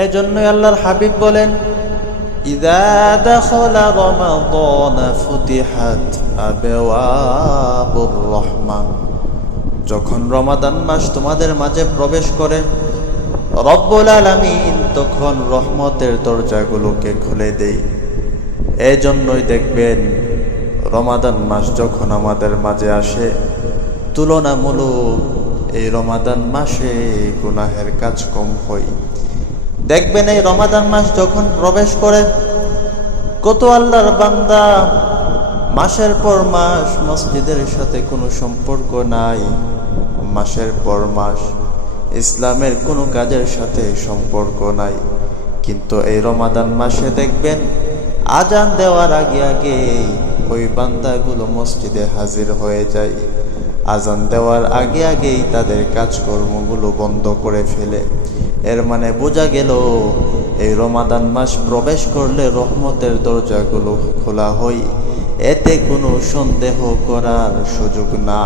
এজন্যই আল্লাহর হাবিব বলেন, ইযা দাখালা রমাদান ফুতিহাত আবওয়াবুর রাহমাহ। যখন রমাদান মাস তোমাদের মাঝে প্রবেশ করে, রব্বুল আলামিন তখন রহমতের দরজাগুলোকে খুলে দেয়। এজন্যই দেখবেন রমাদান মাস যখন আমাদের মাঝে আসে, তুলনামূলক এই রমাদান মাসে গুনাহের কাজ কম হয়। দেখবেন এই রমাদান মাস যখন প্রবেশ করে, কত আল্লাহর বান্দা মাসের পর মাস মসজিদের সাথে কোনো সম্পর্ক নাই, মাসের পর মাস ইসলামের কোনো কাজের সাথে সম্পর্ক নাই, কিন্তু এই রমাদান মাসে দেখবেন আজান দেওয়ার আগে আগে ওই বান্দাগুলো মসজিদে হাজির হয়ে যায়। আজান দেওয়ার আগে আগেই তাদের কাজকর্মগুলো বন্ধ করে ফেলে। এর মানে বোঝা গেল এই রমাদান মাস প্রবেশ করলে রহমতের দরজাগুলো খোলা হয়, এতে কোনো সন্দেহ করার সুযোগ না।